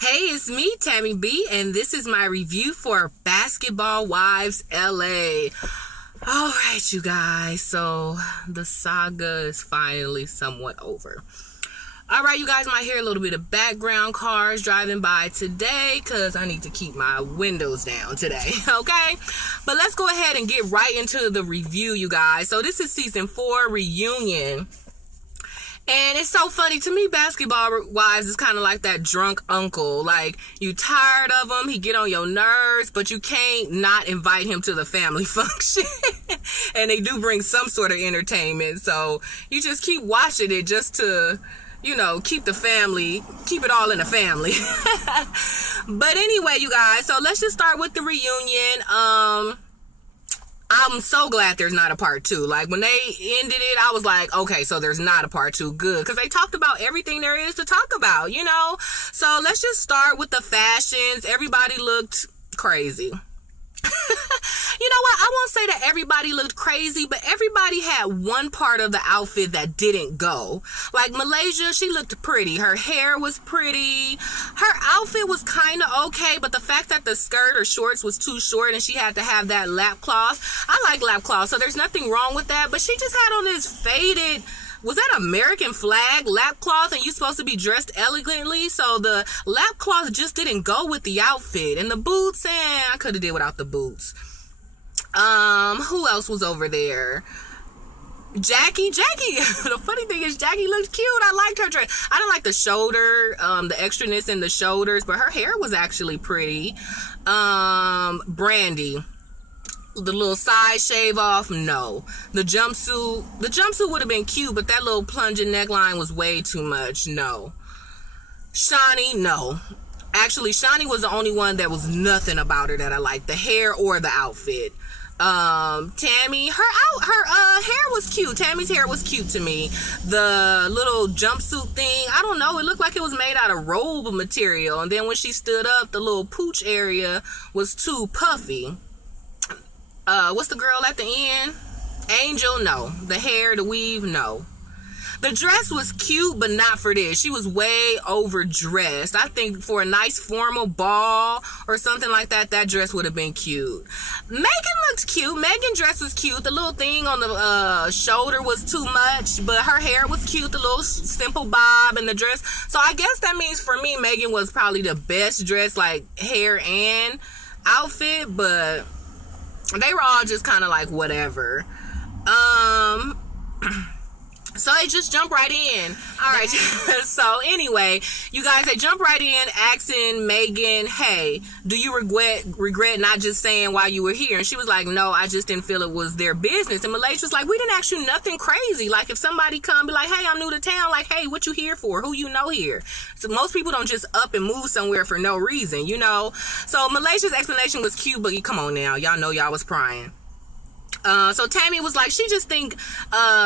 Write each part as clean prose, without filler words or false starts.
Hey, it's me, Tammy B, and this is my review for Basketball Wives LA. All right, you guys, so the saga is finally somewhat over. All right, you guys might hear a little bit of background cars driving by today because I need to keep my windows down today, okay? But let's go ahead and get right into the review, you guys. So this is season 4 reunion. And it's so funny to me, Basketball Wives is kind of like that drunk uncle. Like, you tired of him, he get on your nerves, but you can't not invite him to the family function. And they do bring some sort of entertainment, so you just keep watching it just to, you know, keep it all in the family. But anyway, you guys, so let's just start with the reunion. I'm so glad there's not a part 2. Like, when they ended it, I was like, okay, so there's not a part 2. Good. Because they talked about everything there is to talk about, you know? So let's just start with the fashions. Everybody looked crazy. You know what? I won't say that everybody looked crazy, but everybody had one part of the outfit that didn't go. Like Malaysia, she looked pretty. Her hair was pretty. Her outfit was kind of okay, but the fact that the skirt or shorts was too short and she had to have that lap cloth. I like lap cloth, so there's nothing wrong with that, but she just had on this faded, was that American flag lap cloth, and you're supposed to be dressed elegantly, so the lap cloth just didn't go with the outfit. And the boots, I could have did without the boots. Who else was over there? Jackie. The funny thing is Jackie looked cute. I liked her dress. I didn't like the shoulder, the extraness in the shoulders, but her hair was actually pretty. Brandy, the little side shave off, no. The jumpsuit would have been cute, but that little plunging neckline was way too much, no. Shani, no. Actually, Shani was the only one that was nothing about her that I liked, the hair or the outfit. Tammy, her hair was cute. Tammy's hair was cute to me. The little jumpsuit thing, I don't know, it looked like it was made out of robe material, and then when she stood up, the little pooch area was too puffy. What's the girl at the end? Angel, no. The hair, the weave, no. The dress was cute, but not for this. She was way overdressed. I think for a nice formal ball or something like that, that dress would have been cute. Megan looked cute. Megan's dress was cute. The little thing on the shoulder was too much, but her hair was cute. The little simple bob and the dress. So I guess that means for me, Megan was probably the best dressed, like hair and outfit, but they were all just kind of like whatever. So they just jump right in. All right. So anyway, you guys, they jump right in asking Megan, hey, do you regret not just saying why you were here? And she was like, no, I just didn't feel it was their business. And Malaysia was like, we didn't ask you nothing crazy. Like, if somebody come be like, hey, I'm new to town, like, hey, what you here for? Who you know here? So most people don't just up and move somewhere for no reason, you know? So Malaysia's explanation was cute, but come on now. Y'all know y'all was prying. So Tammy was like, she just think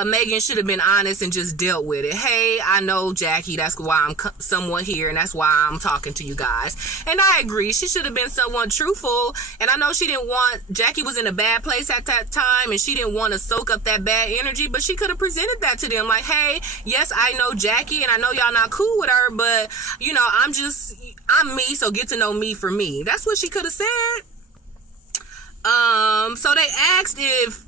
Megan should have been honest and just dealt with it. Hey, I know, Jackie, that's why I'm somewhat here, and that's why I'm talking to you guys. And I agree, she should have been somewhat truthful. And I know she didn't want, Jackie was in a bad place at that time, and she didn't want to soak up that bad energy, but she could have presented that to them. Like, hey, yes, I know Jackie, and I know y'all not cool with her, but, you know, I'm me, so get to know me for me. That's what she could have said. So they asked if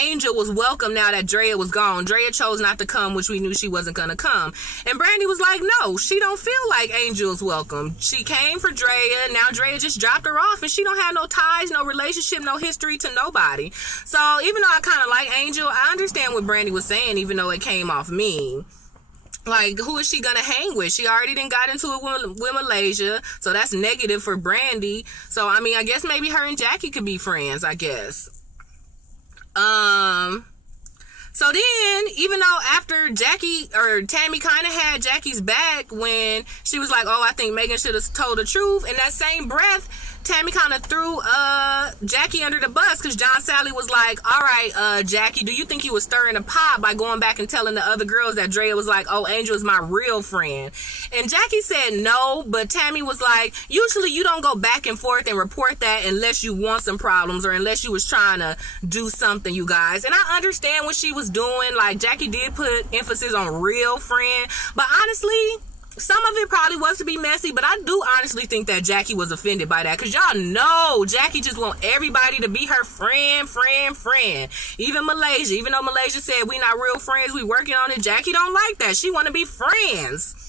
Angel was welcome now that Drea was gone. Drea chose not to come, which we knew she wasn't gonna come. And Brandy was like, no, she don't feel like Angel's welcome. She came for Drea, now Drea just dropped her off, and she don't have no ties, no relationship, no history to nobody. So even though I kind of like Angel, I understand what Brandy was saying, even though it came off mean. Like, who is she gonna hang with? She already done got into it with Malaysia, so that's negative for Brandy. So, I mean, I guess maybe her and Jackie could be friends, I guess. So then, even though after Jackie, or Tammy kind of had Jackie's back when she was like, oh, I think Megan should have told the truth, in that same breath, Tammy kind of threw Jackie under the bus, because John Sally was like, all right, Jackie, do you think you was stirring the pot by going back and telling the other girls that Drea was like, oh, Angel is my real friend? And Jackie said no, but Tammy was like, usually you don't go back and forth and report that unless you want some problems or unless you was trying to do something, you guys. And I understand what she was doing. Like, Jackie did put emphasis on real friend, but honestly, some of it probably was to be messy, but I do honestly think that Jackie was offended by that, because y'all know Jackie just want everybody to be her friend. Even Malaysia, even though Malaysia said we not real friends, we working on it, Jackie don't like that. She want to be friends.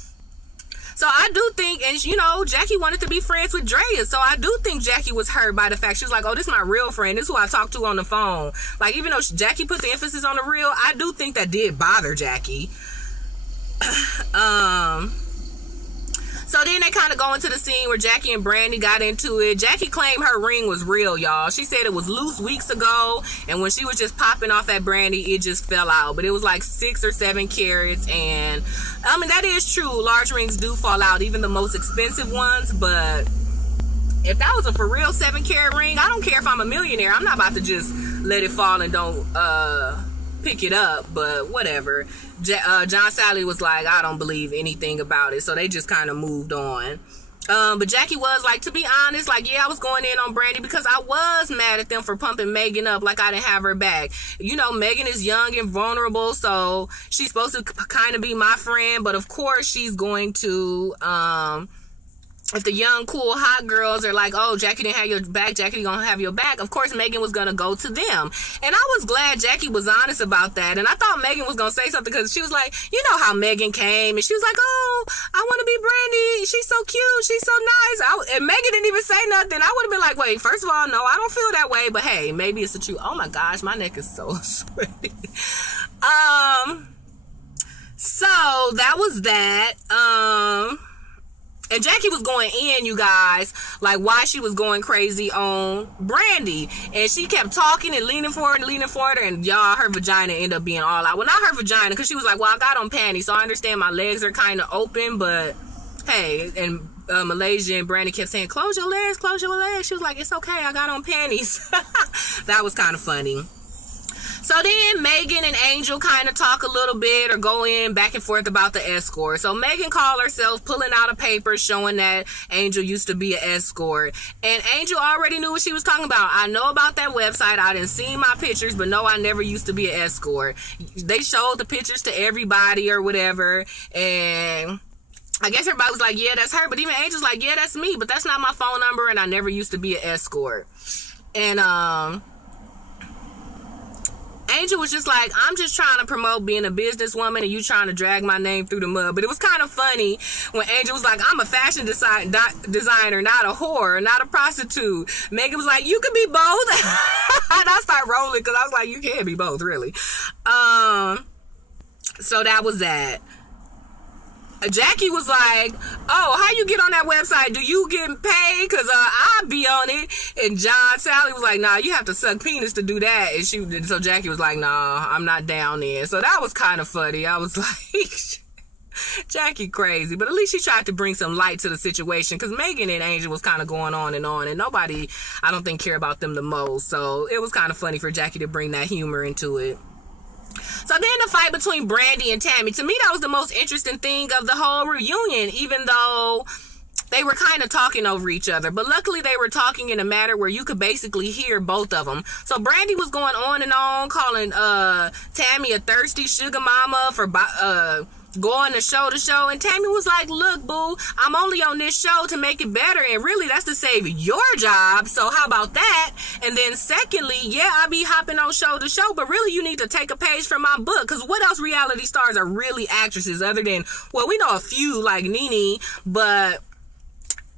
So I do think, and you know, Jackie wanted to be friends with Drea. So I do think Jackie was hurt by the fact she was like, oh, this is my real friend. This is who I talked to on the phone. Like, even though Jackie put the emphasis on the real, I do think that did bother Jackie. So then they kind of go into the scene where Jackie and Brandy got into it. Jackie claimed her ring was real, y'all. She said it was loose weeks ago, and when she was just popping off at Brandy, it just fell out. But it was like 6 or 7 carats, and I mean, that is true. Large rings do fall out, even the most expensive ones. But if that was a for real 7-carat ring, I don't care if I'm a millionaire. I'm not about to just let it fall and don't pick it up. But whatever. John Sally was like, I don't believe anything about it. So they just kind of moved on. But Jackie was like, to be honest, like, yeah, I was going in on Brandy because I was mad at them for pumping Megan up like I didn't have her back. You know, Megan is young and vulnerable, so she's supposed to kind of be my friend. But of course, she's going to, if the young, cool, hot girls are like, oh, Jackie didn't have your back, Jackie gonna have your back, of course Megan was gonna go to them. And I was glad Jackie was honest about that. And I thought Megan was gonna say something, because she was like, you know how Megan came, and she was like, oh, I want to be Brandy, she's so cute, she's so nice. And Megan didn't even say nothing. I would have been like, wait, first of all, no, I don't feel that way, but hey, maybe it's the truth. Oh my gosh, my neck is so sweaty. So that was that. And Jackie was going in, you guys, like why she was going crazy on Brandy. And she kept talking and leaning forward, and y'all, her vagina ended up being all out. Well, not her vagina, because she was like, well, I got on panties, so I understand my legs are kind of open, but hey, and Malaysia and Brandy kept saying, close your legs, close your legs. She was like, it's okay, I got on panties. That was kind of funny. So then Megan and Angel kind of talk a little bit, or go in back and forth about the escort. So Megan called herself, pulling out a paper showing that Angel used to be an escort. And Angel already knew what she was talking about. I know about that website. I didn't see my pictures, but no, I never used to be an escort. They showed the pictures to everybody or whatever. And I guess everybody was like, yeah, that's her. But even Angel's like, yeah, that's me. But that's not my phone number, and I never used to be an escort. And, Angel was just like, I'm just trying to promote being a businesswoman, and you trying to drag my name through the mud. But it was kind of funny when Angel was like, I'm a fashion designer, not a whore, not a prostitute. Megan was like, you could be both. And I started rolling, because I was like, you can't be both, really. So that was that. Jackie was like, oh, how you get on that website? Do you get paid? Because I'll be on it. And John Sally was like, nah, you have to suck penis to do that. And so Jackie was like, nah, I'm not down there. So that was kind of funny. I was like, Jackie crazy. But at least she tried to bring some light to the situation, because Megan and Angel was kind of going on, and nobody, I don't think, care about them the most. So it was kind of funny for Jackie to bring that humor into it. So then the fight between Brandy and Tammy, to me, that was the most interesting thing of the whole reunion, even though they were kind of talking over each other. But luckily, they were talking in a manner where you could basically hear both of them. So Brandy was going on and on, calling Tammy a thirsty sugar mama for going to show, and Tammy was like, look, boo, I'm only on this show to make it better, and really that's to save your job, so how about that? And then secondly, yeah, I be hopping on show to show, but really you need to take a page from my book, because what else reality stars are really actresses other than, well, we know a few like Nene, but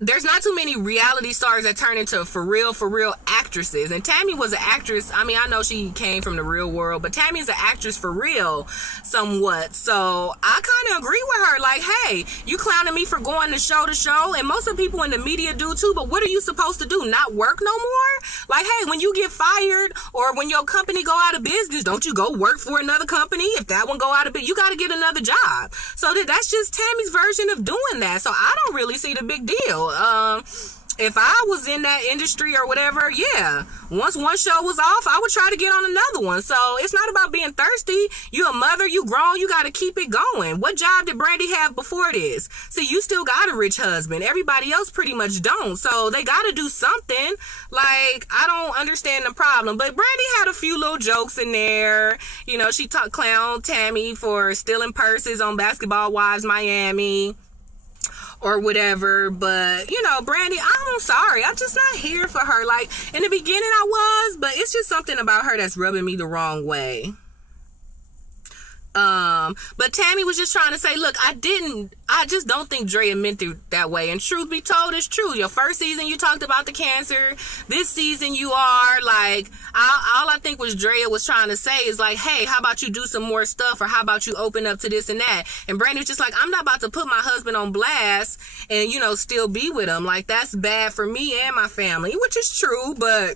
there's not too many reality stars that turn into for real actresses. And Tammy was an actress. I mean, I know she came from the real world, but Tammy's an actress for real somewhat. So I kind of agree with her. Like, hey, you clowning me for going to show, and most of the people in the media do too, but what are you supposed to do? Not work no more? Like, hey, when you get fired or when your company go out of business, don't you go work for another company? If that one go out of business, you got to get another job. So that's just Tammy's version of doing that. So I don't really see the big deal. If I was in that industry or whatever, yeah, once one show was off, I would try to get on another one. So it's not about being thirsty. You a mother, you grown, you got to keep it going. What job did Brandy have before this? See, you still got a rich husband. Everybody else pretty much don't. So they got to do something. Like, I don't understand the problem. But Brandy had a few little jokes in there. You know, she clowned Tammy for stealing purses on Basketball Wives Miami. or whatever. But you know, Brandy, I'm sorry, I'm just not here for her. Like in the beginning I was, but it's just something about her that's rubbing me the wrong way. But Tammy was just trying to say, look, I just don't think Drea meant it that way. And truth be told, it's true. Your first season, you talked about the cancer. This season, you are like, all I think was Drea was trying to say is like, hey, how about you do some more stuff? Or how about you open up to this and that? And Brandy was just like, I'm not about to put my husband on blast and, you know, still be with him. Like, that's bad for me and my family, which is true, but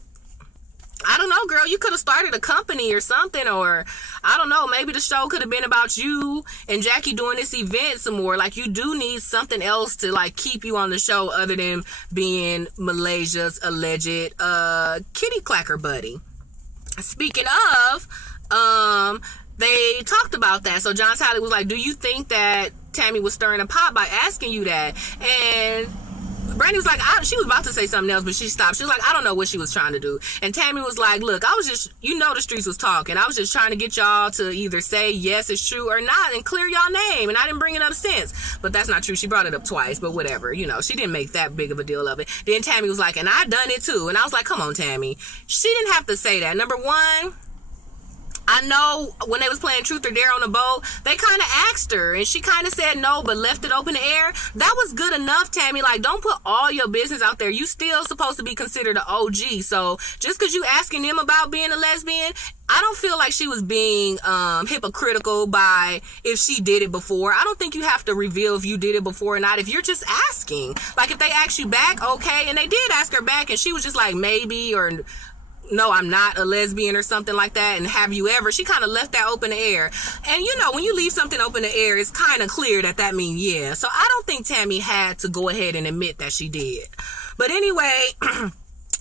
I don't know, girl. You could have started a company or something, or I don't know, maybe the show could have been about you and Jackie doing this event some more. Like, you do need something else to like keep you on the show other than being Malaysia's alleged kitty clacker buddy. Speaking of, they talked about that. So John Sally was like, do you think that Tammy was stirring a pot by asking you that? And Brandy was like, she was about to say something else, but she stopped. She was like, I don't know what she was trying to do. And Tammy was like, look, I was just, you know, the streets was talking. I was just trying to get y'all to either say yes, it's true or not and clear y'all name. And I didn't bring it up since. But that's not true. She brought it up twice, but whatever. You know, she didn't make that big of a deal of it. Then Tammy was like, and I done it too. And I was like, come on, Tammy. She didn't have to say that. Number one, I know when they was playing Truth or Dare on the boat, they kind of asked her, and she kind of said no, but left it open in the air. That was good enough, Tammy. Like, don't put all your business out there. You still supposed to be considered an OG. So just because you asking them about being a lesbian, I don't feel like she was being hypocritical by if she did it before. I don't think you have to reveal if you did it before or not. If you're just asking, like if they ask you back, okay, and they did ask her back, and she was just like maybe or no, I'm not a lesbian or something like that, and have you ever, she kind of left that open in the air. And you know, when you leave something open in the air, it's kind of clear that that means yeah. So I don't think Tammy had to go ahead and admit that she did. But anyway,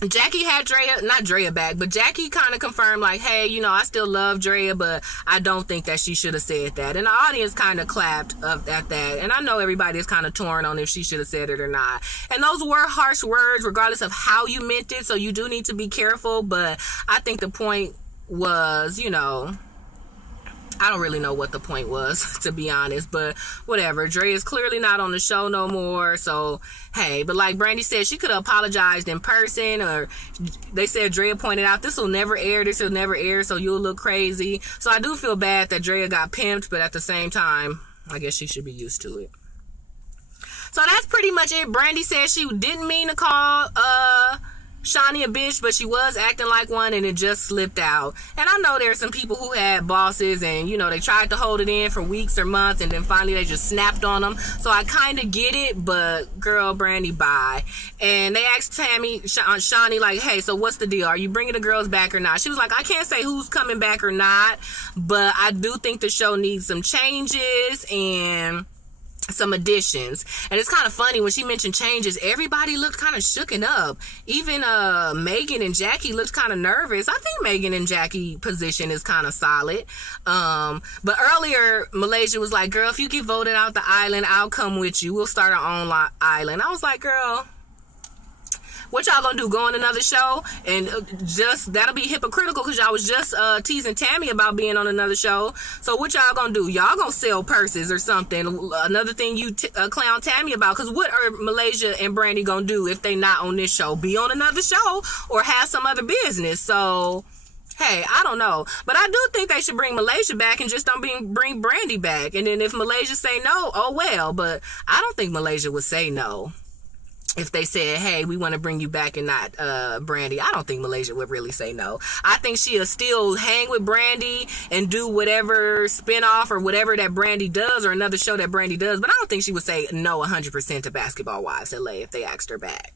Jackie had not Drea back, but Jackie kind of confirmed like, hey, you know, I still love Drea, but I don't think that she should have said that. And the audience kind of clapped at that. And I know everybody is kind of torn on if she should have said it or not. And those were harsh words, regardless of how you meant it. So you do need to be careful. But I think the point was, you know, I don't really know what the point was, to be honest, but whatever. Drea is clearly not on the show no more, so hey. But like Brandy said, she could have apologized in person, or they said, Drea pointed out, this will never air, so you'll look crazy. So I do feel bad that Drea got pimped, but at the same time, I guess she should be used to it. So that's pretty much it. Brandy said she didn't mean to call Shaunie a bitch, but she was acting like one, and it just slipped out. And I know there's some people who had bosses, and you know, they tried to hold it in for weeks or months, and then finally they just snapped on them. So I kind of get it, but girl, Brandy, bye. And they asked Shaunie like, hey, so what's the deal? Are you bringing the girls back or not? She was like, I can't say who's coming back or not, but I do think the show needs some changes and some additions. And it's kind of funny when she mentioned changes, everybody looked kind of shooken up. Even Megan and Jackie looked kind of nervous. I think Megan and Jackie's position is kind of solid. But earlier Malaysia was like, girl, if you get voted out the island, I'll come with you. We'll start our own island. I was like, girl, what y'all gonna do? Go on another show? And just, that'll be hypocritical because y'all was just teasing Tammy about being on another show. So what y'all gonna do? Y'all gonna sell purses or something? Another thing you clown Tammy about, because what are Malaysia and Brandy gonna do if they not on this show? Be on another show or have some other business? So hey, I don't know. But I do think they should bring Malaysia back and just don't bring Brandy back. And then if Malaysia say no, oh well. But I don't think Malaysia would say no. If they said, hey, we want to bring you back and not Brandy, I don't think Malaysia would really say no. I think she'll still hang with Brandy and do whatever spinoff or whatever that Brandy does, or another show that Brandy does. But I don't think she would say no 100% to Basketball Wives LA if they asked her back.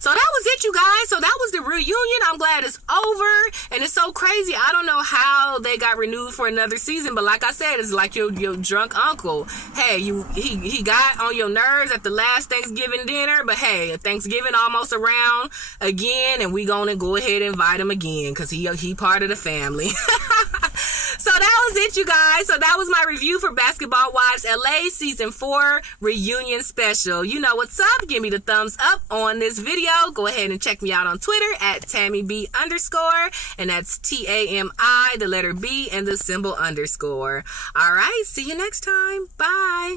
So that was it, you guys. So that was the reunion. I'm glad it's over. And it's so crazy. I don't know how they got renewed for another season. But like I said, it's like your drunk uncle. Hey, he got on your nerves at the last Thanksgiving dinner. But hey, Thanksgiving almost around again. And we gonna go ahead and invite him again, because he part of the family. So that was it, you guys. So that was my review for Basketball Wives LA Season 4 Reunion Special. You know what's up. Give me the thumbs up on this video. Go ahead and check me out on Twitter at TammyB_. And that's TAMI, the letter B, and the symbol _. All right. See you next time. Bye.